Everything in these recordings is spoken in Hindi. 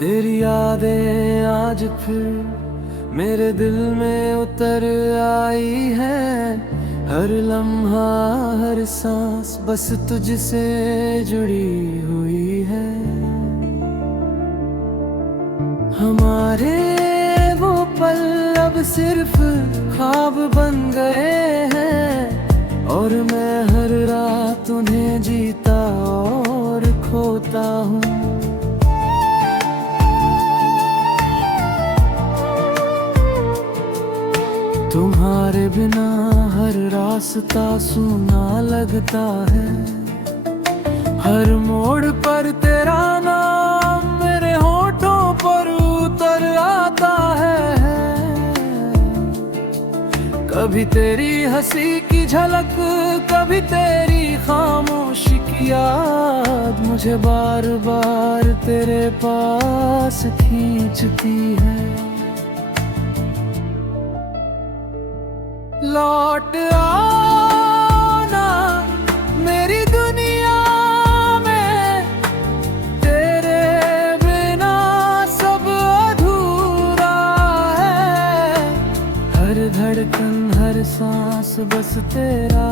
तेरी यादें आज फिर मेरे दिल में उतर आई है। हर लम्हा हर सांस बस तुझसे जुड़ी हुई है। हमारे वो पल अब सिर्फ ख्वाब बन गए हैं, और मैं हर रात उन्हें जीता और खोता हूँ। तुम्हारे बिना हर रास्ता सूना लगता है। हर मोड़ पर तेरा नाम मेरे होठों पर उतर आता है। कभी तेरी हंसी की झलक, कभी तेरी खामोशी की याद मुझे बार बार तेरे पास खींचती है। लौट आना मेरी दुनिया में, तेरे बिना सब अधूरा है। हर धड़कन हर सांस बस तेरा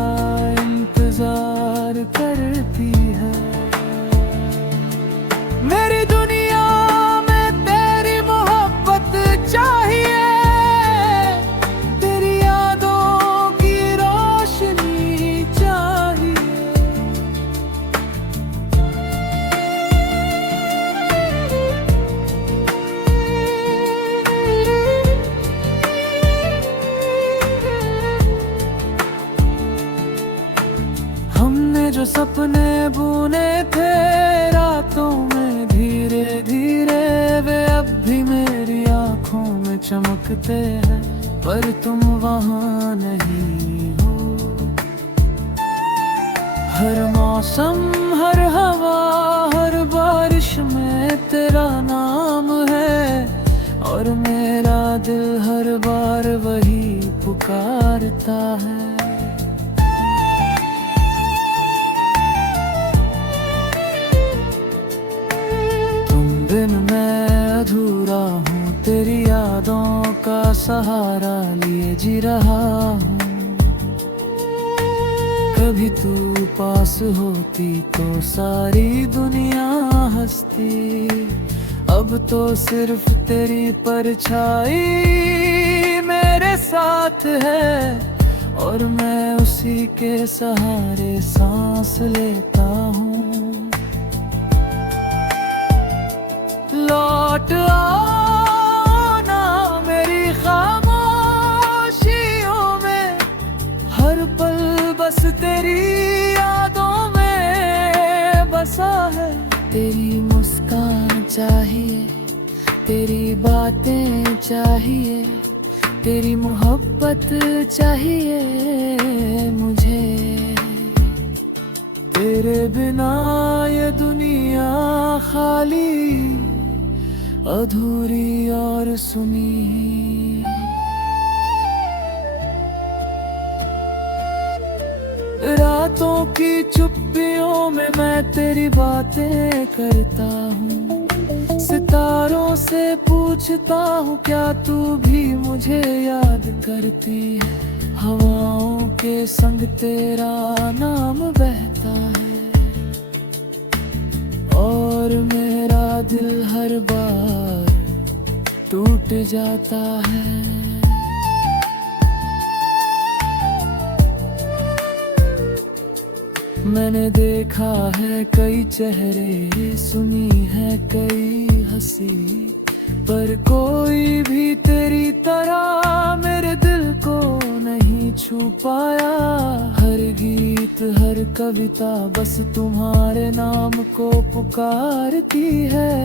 इंतजार करती है। मेरी दुनिया में तेरी मोहब्बत चाहिए, जो सपने बुने थे रातों में धीरे धीरे, वे अब भी मेरी आंखों में चमकते हैं, पर तुम वहां नहीं हो। हर मौसम हर हवा हर बारिश में तेरा नाम है, और मेरा दिल हर बार वही पुकारता है। मैं अधूरा हूँ, तेरी यादों का सहारा लिए जी रहा हूँ। कभी तू पास होती तो सारी दुनिया हंसती, अब तो सिर्फ तेरी परछाई मेरे साथ है, और मैं उसी के सहारे सांस लेता हूँ। लौट आना मेरी खामोशियों में, हर पल बस तेरी यादों में बसा है। तेरी मुस्कान चाहिए, तेरी बातें चाहिए, तेरी मोहब्बत चाहिए मुझे। तेरे बिना ये दुनिया खाली अधूरी और सुनी। रातों की चुप्पियों में मैं तेरी बातें करता हूँ, सितारों से पूछता हूँ क्या तू भी मुझे याद करती है। हवाओं के संग तेरा नाम बहता है, और मेरा दिल हर बार टूट जाता है। मैंने देखा है कई चेहरे, सुनी है कई हंसी, पर कोई भी तेरी तरह मेरे दिल को नहीं छू पाया। हर गीत हर कविता बस तुम्हारे नाम को पुकारती है,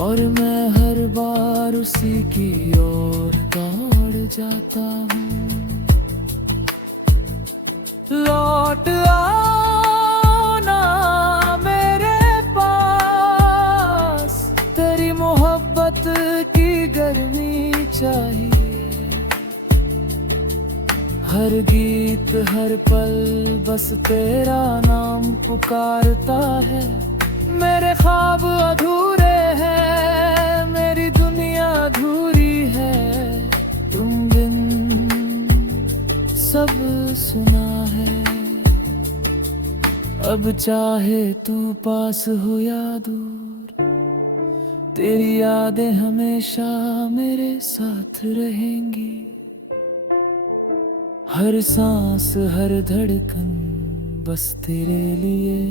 और मैं हर बार उसी की ओर दौड़ जाता हूँ। लौट आना मेरे पास, तेरी मोहब्बत की गर्मी चाहिए। हर गीत हर पल बस तेरा नाम पुकारता है। मेरे ख्वाब अधूरे हैं, अब चाहे तू पास हो या दूर, तेरी यादें हमेशा मेरे साथ रहेंगी। हर सांस हर धड़कन बस तेरे लिए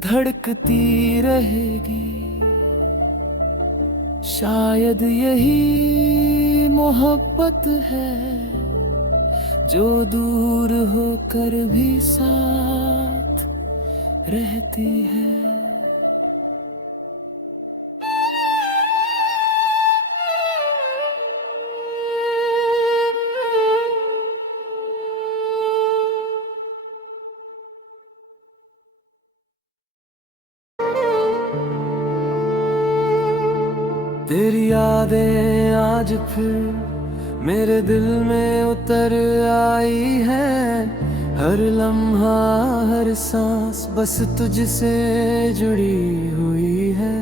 धड़कती रहेगी। शायद यही मोहब्बत है जो दूर होकर भी साथ रहती है। तेरी यादें आज फिर मेरे दिल में उतर आई है। हर लम्हा हर सांस बस तुझसे जुड़ी हुई है।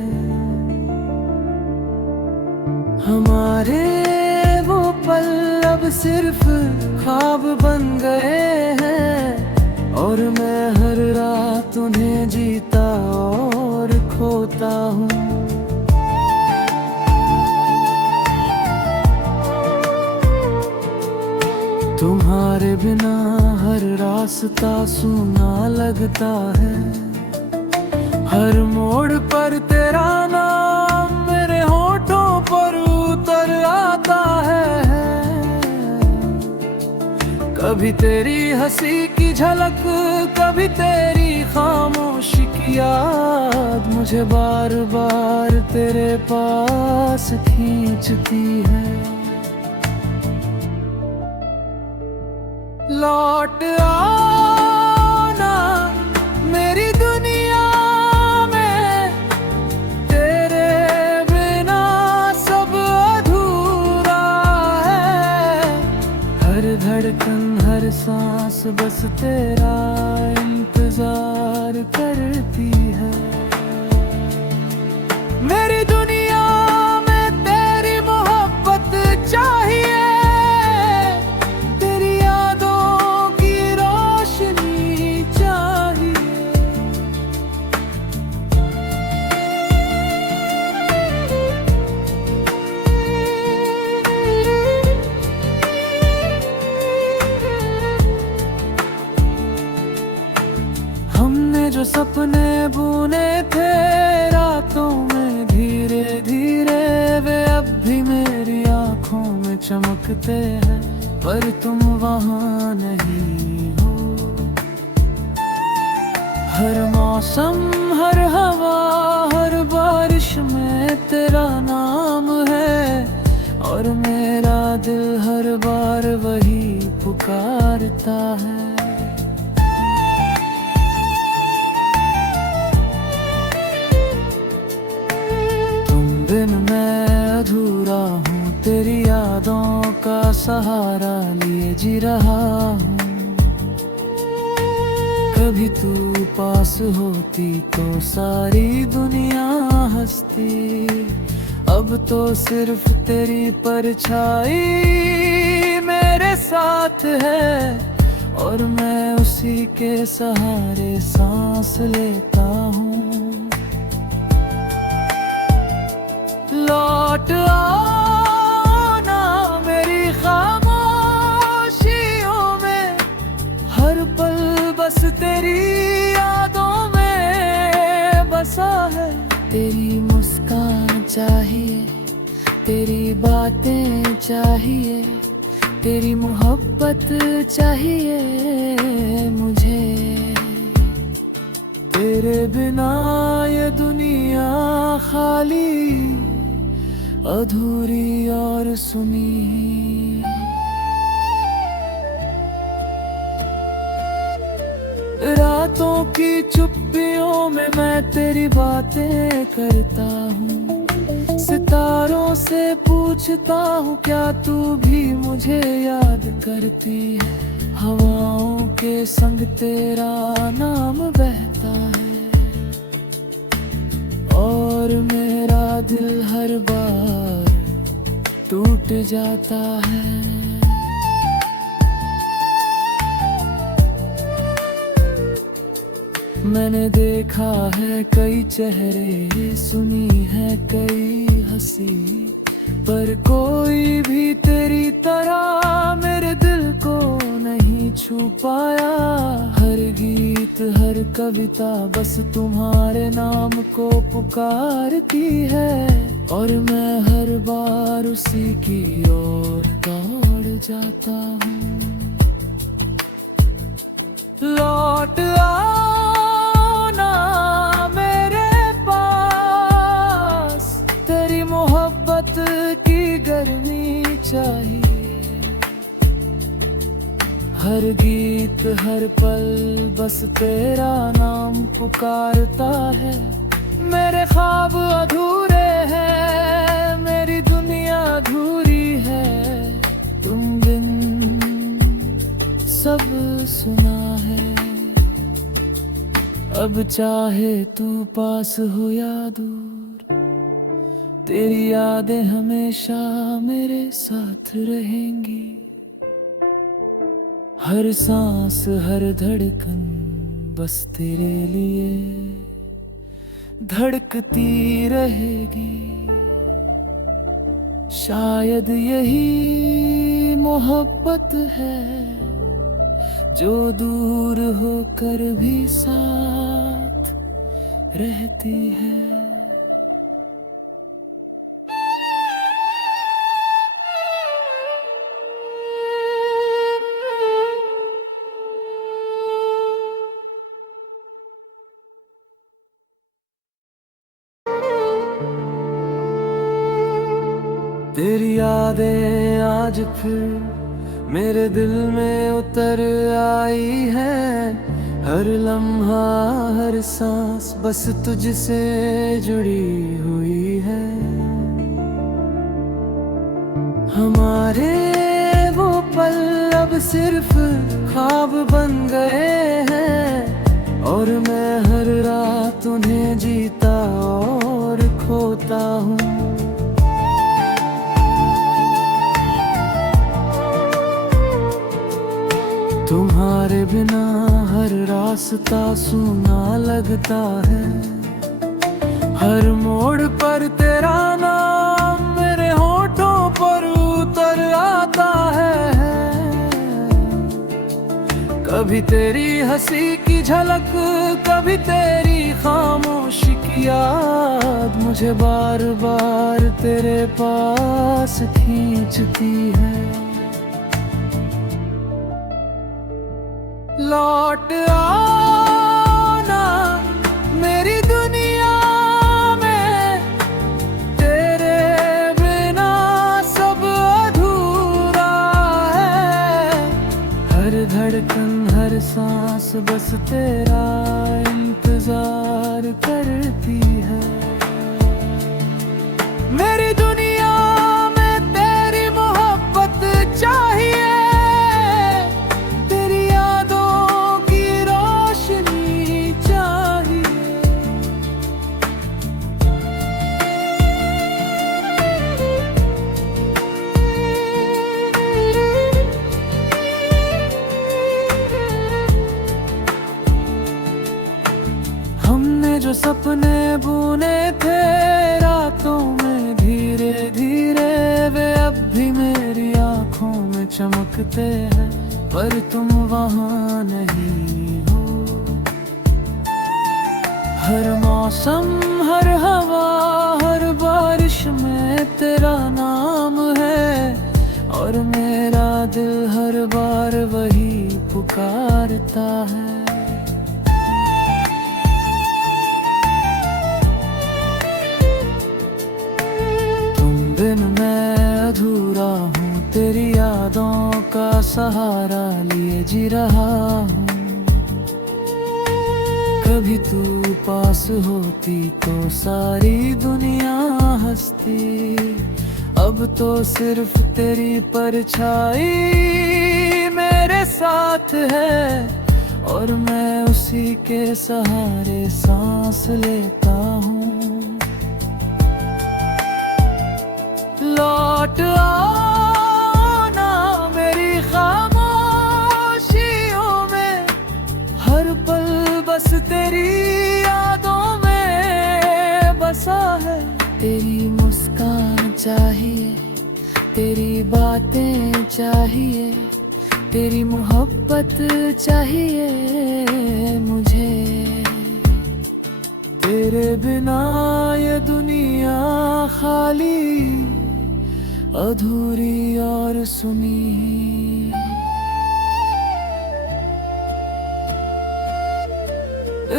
हमारे वो पल अब सिर्फ ख्वाब बन गए हैं, और मैं हर रात उन्हें जीता और खोता हूँ। तुम्हारे बिना हर रास्ता सूना लगता है। हर मोड़ पर तेरा नाम मेरे होठों पर उतर आता है। कभी तेरी हंसी की झलक, कभी तेरी खामोशी की याद मुझे बार बार तेरे पास खींचती है। लौट आना मेरी दुनिया में, तेरे बिना सब अधूरा है। हर धड़कन हर सांस बस तेरा इंतजार करती है। मेरी दुनिया में तेरी मोहब्बत चाहिए, जो सपने बुने थे रातों में धीरे धीरे, वे अब भी मेरी आंखों में चमकते हैं, पर तुम वहां नहीं हो। हर मौसम हर हवा हर बारिश में तेरा नाम है, और मेरा दिल हर बार वही पुकारता है। मैं अधूरा हूँ, तेरी यादों का सहारा लिए जी रहा हूँ। कभी तू पास होती तो सारी दुनिया हंसती, अब तो सिर्फ तेरी परछाई मेरे साथ है, और मैं उसी के सहारे सांस लेता हूँ। लौट आना मेरी खामोशियों में, हर पल बस तेरी यादों में बसा है। तेरी मुस्कान चाहिए, तेरी बातें चाहिए, तेरी मोहब्बत चाहिए मुझे। तेरे बिना ये दुनिया खाली अधूरी और सुनी। रातों की चुप्पियों में मैं तेरी बातें करता हूँ, सितारों से पूछता हूँ क्या तू भी मुझे याद करती है। हवाओं के संग तेरा नाम बहता है, और मेरा दिल हर बार टूट जाता है। मैंने देखा है कई चेहरे, सुनी है कई हंसी, पर कोई भी तेरी तरह मेरे दिल को नहीं छू पाया। हर गीत हर कविता बस तुम्हारे नाम को पुकारती है, और मैं हर बार उसी की ओर दौड़ जाता हूँ। लौट आओ ना मेरे पास, तेरी मोहब्बत की गर्मी चाहिए। हर गीत हर पल बस तेरा नाम पुकारता है। मेरे ख्वाब अधूरे हैं, मेरी दुनिया अधूरी है, तुम बिन सब सुना है। अब चाहे तू पास हो या दूर, तेरी यादें हमेशा मेरे साथ रहेंगी। हर सांस हर धड़कन बस तेरे लिए धड़कती रहेगी। शायद यही मोहब्बत है जो दूर होकर भी साथ रहती है। तेरी यादें आज फिर मेरे दिल में उतर आई है। हर लम्हा हर सांस बस तुझसे जुड़ी हुई है। हमारे वो पल अब सिर्फ ख्वाब बन गए हैं, और मैं हर रात उन्हें जीता और खोता हूँ। तुम्हारे बिना हर रास्ता सूना लगता है। हर मोड़ पर तेरा नाम मेरे होठों पर उतर आता है। कभी तेरी हंसी की झलक, कभी तेरी खामोशी की याद मुझे बार बार तेरे पास खींचती है। लौट आओ ना मेरी दुनिया में, तेरे बिना सब अधूरा है। हर धड़कन हर सांस बस तेरा इंतजार करती है। मेरी दुनिया में तेरी मोहब्बत चाहिए, जो सपने बुने थे रातों में धीरे धीरे, वे अब भी मेरी आंखों में चमकते हैं, पर तुम वहां नहीं हो। हर मौसम हर हवा हर बारिश में तेरा नाम है, और मेरा दिल हर बार वही पुकारता है। बिन मैं अधूरा हूँ, तेरी यादों का सहारा लिए जी रहा हूँ। कभी तू पास होती तो सारी दुनिया हंसती, अब तो सिर्फ तेरी परछाई मेरे साथ है, और मैं उसी के सहारे सांस लेता हूँ। लौट आओ ना मेरी खामोशियों में, हर पल बस तेरी तेरी मुस्कान चाहिए, तेरी बातें चाहिए, तेरी मोहब्बत चाहिए मुझे। तेरे बिना ये दुनिया खाली, अधूरी और सुनी।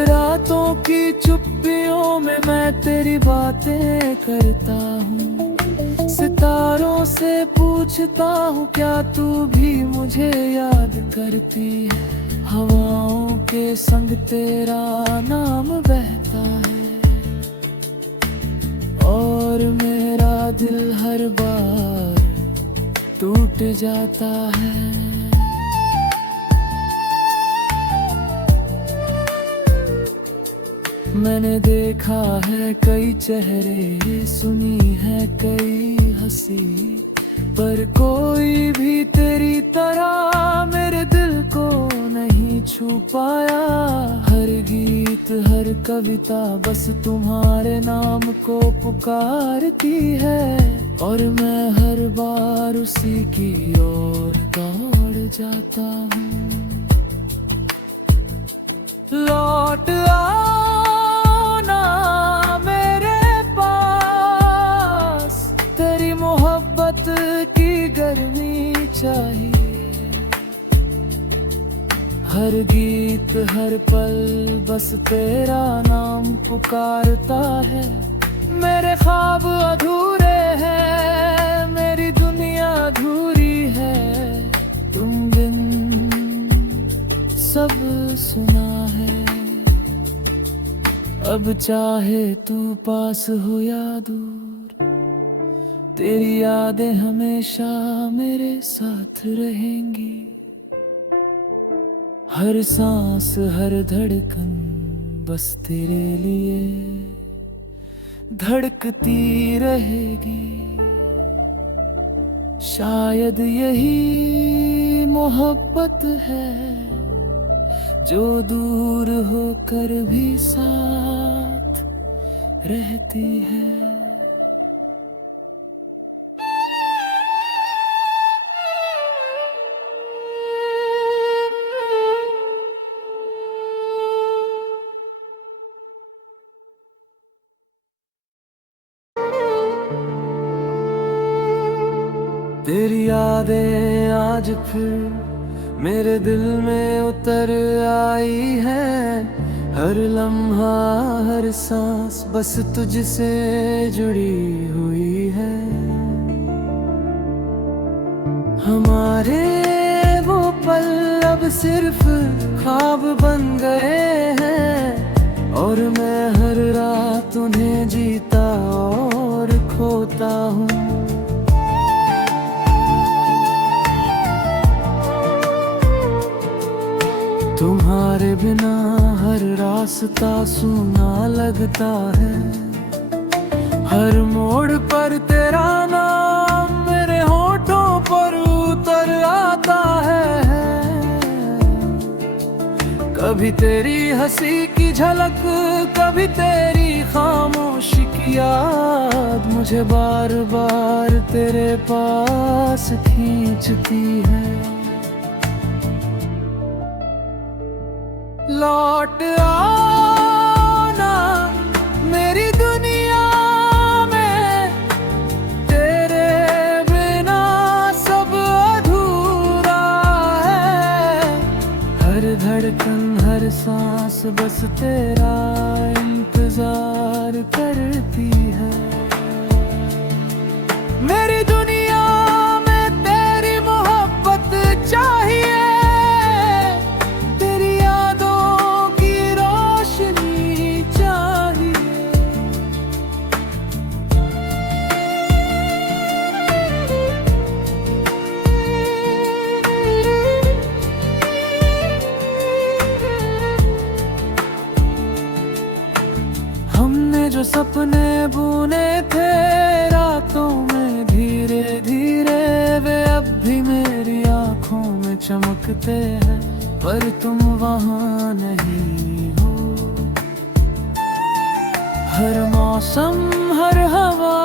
रातों की चुप्पियों में मैं तेरी बातें करता हूँ, सितारों से पूछता हूँ क्या तू भी मुझे याद करती है। हवाओं के संग तेरा नाम बहता है और मेरा दिल हर बार टूट जाता है। मैंने देखा है कई चेहरे, सुनी है कई हंसी, पर कोई भी तेरी तरह मेरे दिल को नहीं छू पाया। हर गीत हर कविता बस तुम्हारे नाम को पुकारती है, और मैं हर बार उसी की ओर दौड़ जाता हूँ। लौट आओ ना मेरे पास, तेरी मोहब्बत की गर्मी चाहिए। हर गीत हर पल बस तेरा नाम पुकारता है। मेरे ख्वाब अधूरे हैं, मेरी दुनिया अधूरी है, तुम बिन सब सुना है। अब चाहे तू पास हो या दूर, तेरी यादें हमेशा मेरे साथ रहेंगी। हर सांस हर धड़कन बस तेरे लिए धड़कती रहेगी। शायद यही मोहब्बत है जो दूर होकर भी साथ रहती है। तेरी यादें आज फिर मेरे दिल में उतर आई है। हर लम्हा हर सांस बस तुझसे जुड़ी हुई है। हमारे वो पल अब सिर्फ ख्वाब बन गए हैं, और मैं हर रात उन्हें जीता और खोता हूँ। तुम्हारे बिना हर रास्ता सूना लगता है। हर मोड़ पर तेरा नाम मेरे होठों पर उतर आता है। कभी तेरी हंसी की झलक, कभी तेरी खामोशी की याद मुझे बार बार तेरे पास खींचती है। लौट आओ ना मेरी दुनिया में, तेरे बिना सब अधूरा है। हर धड़कन हर सांस बस तेरा इंतजार करती है। मेरी दुनिया में तेरी मोहब्बत चाहिए, जो सपने बुने थे रातों में धीरे धीरे, वे अब भी मेरी आंखों में चमकते हैं, पर तुम वहां नहीं हो। हर मौसम, हर हवा,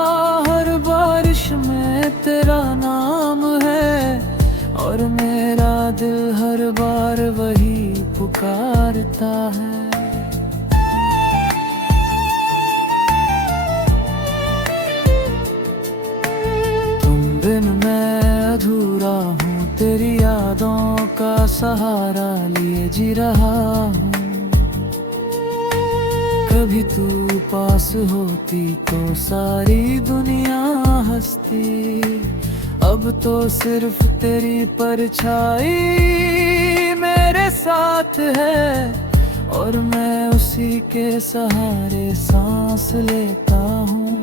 हर बारिश में तेरा नाम है, और मेरा दिल हर बार वही पुकारता है। तुम बिन मैं अधूरा हूँ, तेरी यादों का सहारा लिए जी रहा हूँ। कभी तू पास होती तो सारी दुनिया हंसती, अब तो सिर्फ तेरी परछाई मेरे साथ है, और मैं उसी के सहारे सांस लेता हूँ।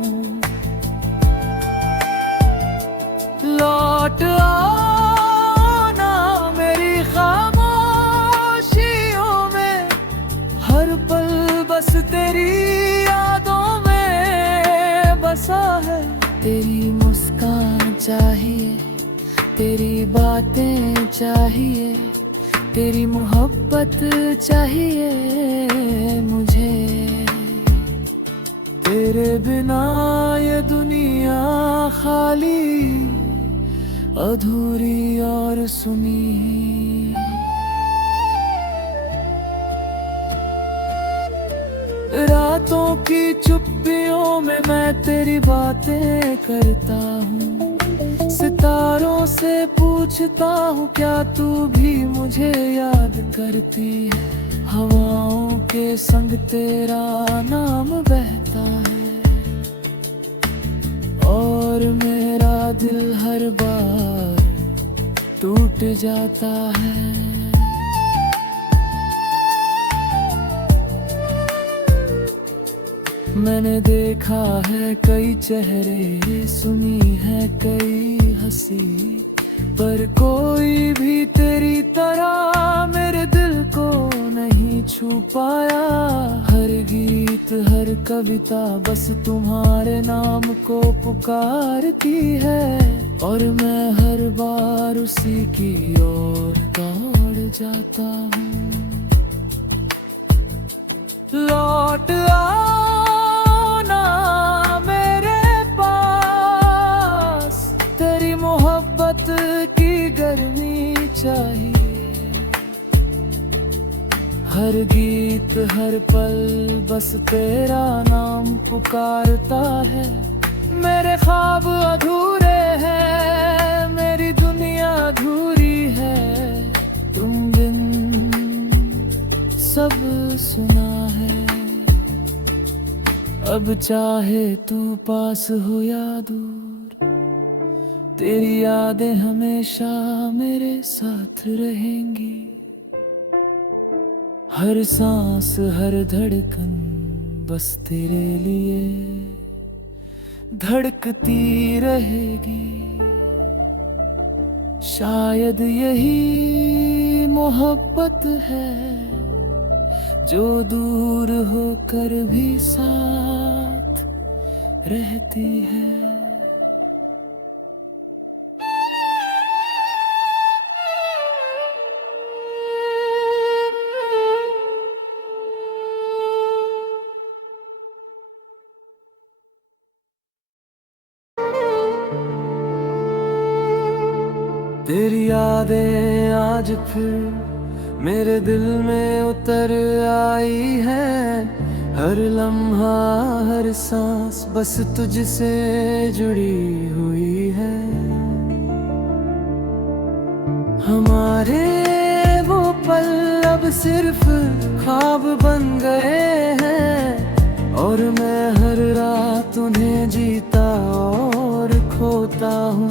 लौट आओ ना मेरी खामोशियों में, हर पल बस तेरी यादों में बसा है। तेरी मुस्कान चाहिए, तेरी बातें चाहिए, तेरी मोहब्बत चाहिए मुझे। तेरे बिना ये दुनिया खाली, अधूरी और सुनी। रातों की चुप्पियों में मैं तेरी बातें करता हूँ, सितारों से पूछता हूँ क्या तू भी मुझे याद करती है। हवाओं के संग तेरा नाम बहता है, और मेरा दिल हर बार टूट जाता है। मैंने देखा है कई चेहरे, सुनी है कई हंसी, पर कोई भी तेरी तरह मेरे दिल को नहीं छू पाया। हर गीत, हर कविता बस तुम्हारे नाम को पुकारती है, और मैं हर बार उसी की ओर दौड़ जाता हूँ। लौट आओ ना मेरे पास, तेरी मोहब्बत की गर्मी चाहिए। हर गीत, हर पल बस तेरा नाम पुकारता है। मेरे ख्वाब अधूरे हैं, मेरी दुनिया अधूरी है, तुम बिन सब सुना है। अब चाहे तू पास हो या दूर, तेरी यादें हमेशा मेरे साथ रहेंगी। हर सांस, हर धड़कन बस तेरे लिए धड़कती रहेगी। शायद यही मोहब्बत है, जो दूर होकर भी साथ रहती है। तेरी यादें आज फिर मेरे दिल में उतर आई है। हर लम्हा, हर सांस बस तुझसे जुड़ी हुई है। हमारे वो पल अब सिर्फ ख्वाब बन गए हैं, और मैं हर रात उन्हें जीता और खोता हूँ।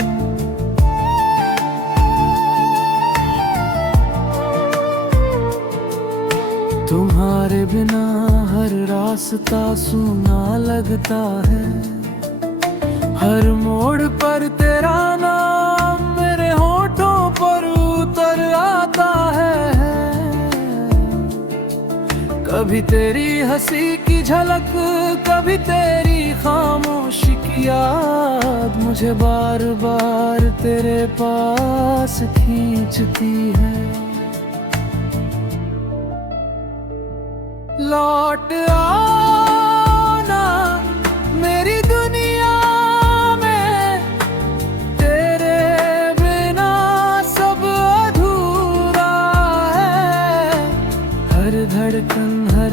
तुम्हारे बिना हर रास्ता सूना लगता है। हर मोड़ पर तेरा नाम मेरे होठों पर उतर आता है। कभी तेरी हंसी की झलक, कभी तेरी खामोशी की याद मुझे बार बार तेरे पास खींचती है। लौट आओ ना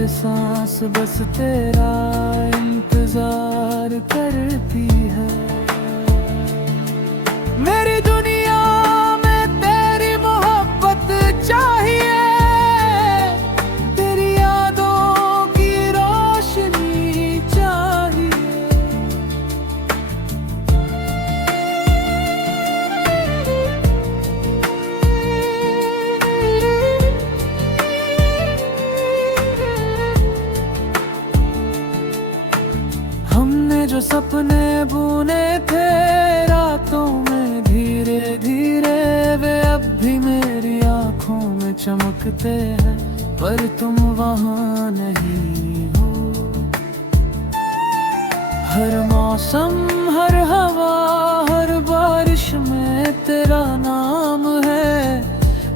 सांस बस तेरा इंतजार करती है। मेरी दुनिया में तेरी मोहब्बत चाहिए, तेरी यादों की रोशनी चाहिए। हमने जो सपने बुने थे रातों में धीरे धीरे, वे अब भी मेरी आंखों में चमकते हैं, पर तुम वहां नहीं हो। हर मौसम, हर हवा, हर बारिश में तेरा नाम है,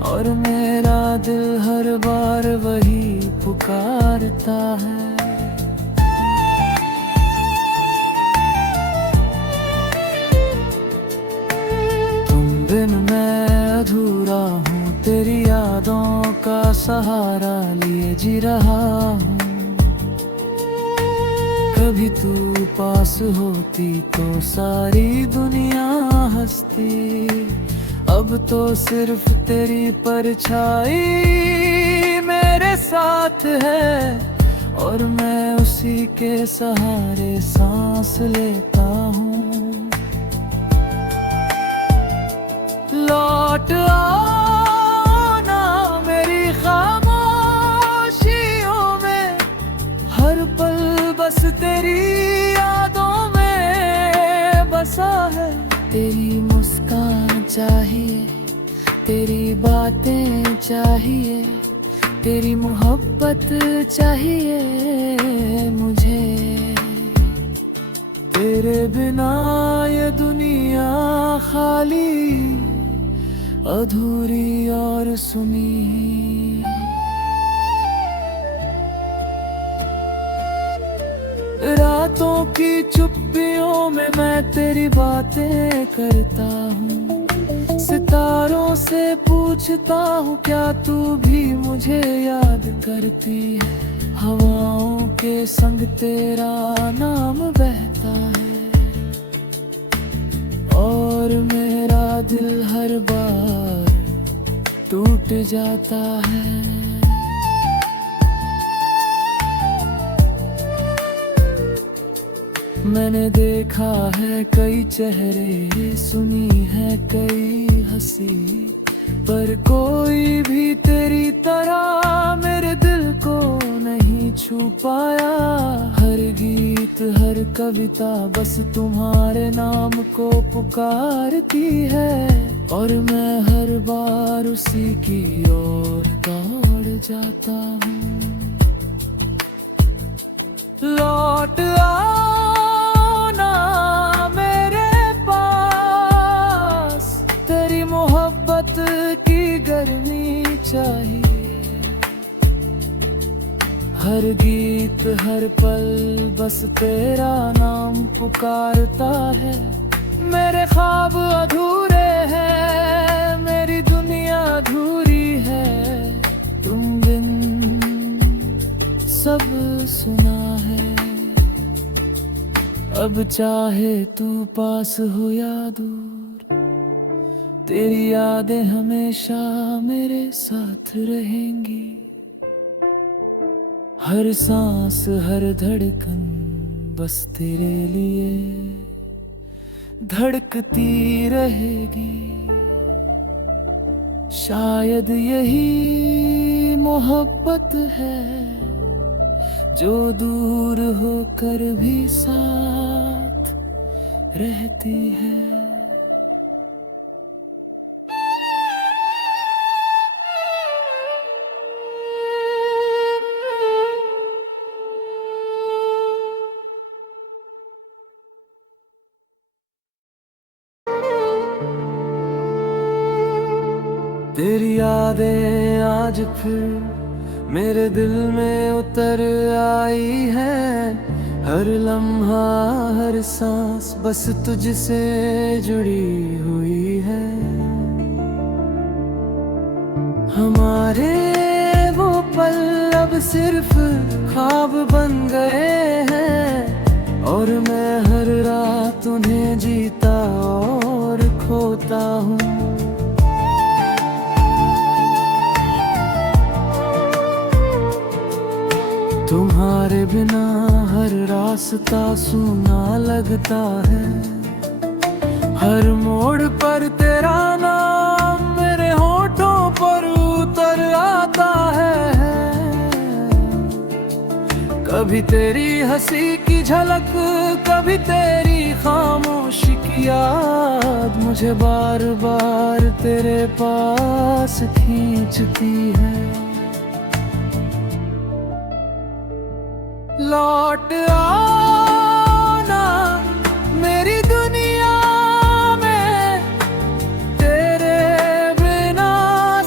और मेरा दिल हर बार वही पुकारता है। बिन मैं अधूरा हूँ, तेरी यादों का सहारा लिए जी रहा हूँ। कभी तू पास होती तो सारी दुनिया हंसती, अब तो सिर्फ तेरी परछाई मेरे साथ है, और मैं उसी के सहारे सांस लेता हूँ। लौट आओ ना मेरी खामोशियों में, हर पल बस तेरी यादों में बसा है। तेरी मुस्कान चाहिए, तेरी बातें चाहिए, तेरी मोहब्बत चाहिए मुझे। तेरे बिना ये दुनिया खाली, अधूरी और सुनी। रातों की चुप्पियों में मैं तेरी बातें करता हूँ, सितारों से पूछता हूँ क्या तू भी मुझे याद करती है। हवाओं के संग तेरा नाम बहता है, और मेरा दिल हर बार टूट जाता है। मैंने देखा है कई चेहरे, सुनी है कई हंसी, पर कोई भी तेरी तरह मेरे दिल को नहीं छू पाया। हर गीत, हर कविता बस तुम्हारे नाम को पुकारती है, और मैं हर बार उसी की ओर दौड़ जाता हूँ। लौट आओ ना मेरे पास, तेरी मोहब्बत की गर्मी चाहिए। हर गीत, हर पल बस तेरा नाम पुकारता है। मेरे ख्वाब अधूरे हैं, मेरी दुनिया अधूरी है, तुम बिन सब सुना है। अब चाहे तू पास हो या दूर, तेरी यादें हमेशा मेरे साथ रहेंगी। हर सांस, हर धड़कन बस तेरे लिए धड़कती रहेगी। शायद यही मोहब्बत है, जो दूर होकर भी साथ रहती है। तेरी यादें आज फिर मेरे दिल में उतर आई है। हर लम्हा, हर सांस बस तुझसे जुड़ी हुई है। हमारे वो पल अब सिर्फ ख्वाब बन गए हैं, और मैं हर रात उन्हें जीता और खोता हूँ। तुम्हारे बिना हर रास्ता सूना लगता है, हर मोड़ पर तेरा नाम मेरे होठों पर उतर आता है। कभी तेरी हंसी की झलक, कभी तेरी खामोशी की याद मुझे बार बार तेरे पास खींचती है। लौट आना मेरी दुनिया में, तेरे बिना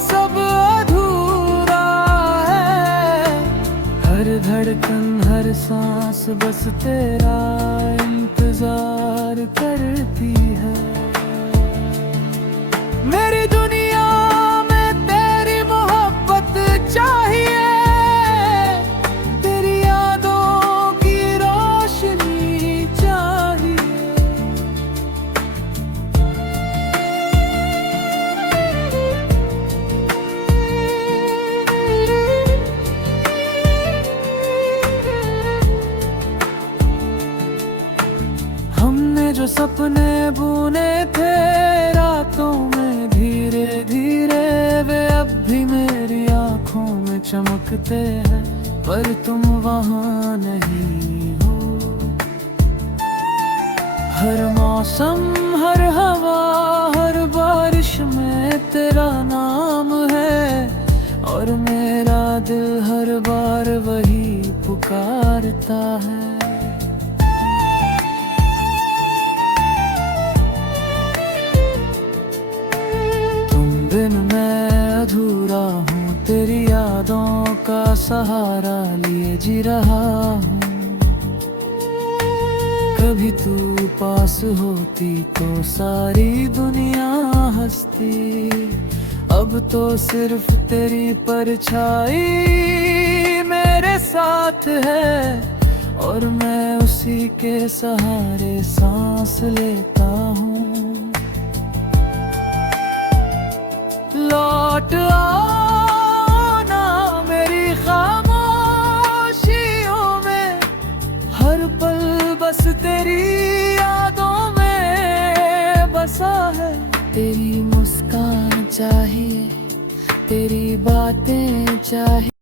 सब अधूरा है। हर धड़कन हर सांस बस तेरा इंतजार करती है। मेरी दुनिया में तेरी मोहब्बत चाहिए, तेरी यादों की रोशनी चाहिए। हमने जो सपने बुने थे रातों में धीरे धीरे, वे अब भी मेरी आंखों में चमकते हैं, पर तुम वहां नहीं हो। हर मौसम हर हवा हर बारिश में तेरा नाम है, और मेरा दिल हर बार वही पुकारता है। बिन मैं अधूरा हूँ, तेरी यादों का सहारा लिए जी रहा हूँ। कभी तू पास होती तो सारी दुनिया हंसती, अब तो सिर्फ तेरी परछाई मेरे साथ है, और मैं उसी के सहारे सांस लेता हूँ। लौट आना मेरी खामोशियों में, हर पल बस तेरी यादों में बसा है। तेरी मुस्कान चाहिए, तेरी बातें चाहिए।